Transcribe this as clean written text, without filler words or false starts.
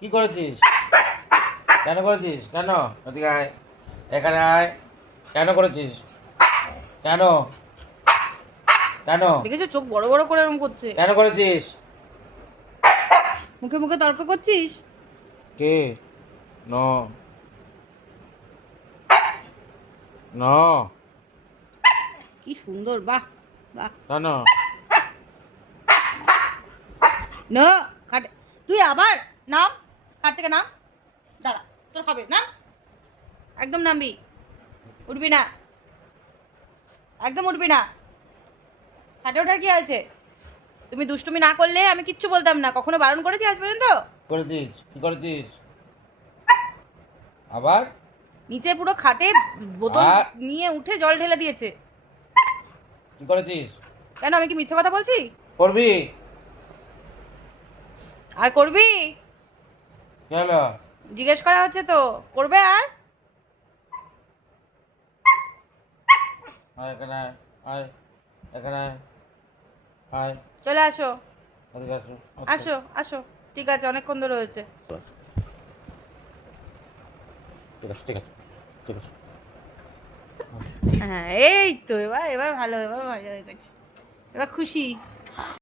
কি করেছিস? কেন করেছিস? কেন? ওদিকে আয়, এখানে আয়। কেন করেছিস? কেন? কেন? দেখেছো চোখ বড় বড় করে এরকম করছে। কেন করেছিস? মুখে মুখে তর্ক করছিস। কে? ন ন কি সুন্দর, বাহ বাহ। কেন? না, খাটে তুই আবার নাম, খাট থেকে নাম। দাঁড়া, তোর হবে না, একদম নামবি, উঠবি না, একদম উঠবি না। খাটে ওঠার কি আছে? তুমি দুষ্টুমি না করলে আমি কিচ্ছু বলতাম না। কখনো বারণ করেছি আজ পর্যন্ত? করেছিস? কি করেছিস? আবার? নিচে পুরো খাটে বোতল আর নিয়ে উঠে জল ঢেলে দিয়েছে। কি করেছিস? কেন, আমি কি মিথ্যে কথা বলছি? করবি? আর করবি? কি হলো? জিজ্ঞেস করা হচ্ছে তো, করবে আর? আয় এখানে আয়, আয় এখানে আয়, আয় চলে আসো, এদিকে আসো। আসো আসো। ঠিক আছে, অনেকক্ষণ ধরে হয়েছে। ঠিক আছে, ঠিক আছে, ঠিক আছে। হ্যাঁ, এই তো এবার এবার ভালো, এবার ভালো হয়ে গেছে, এবার খুশি।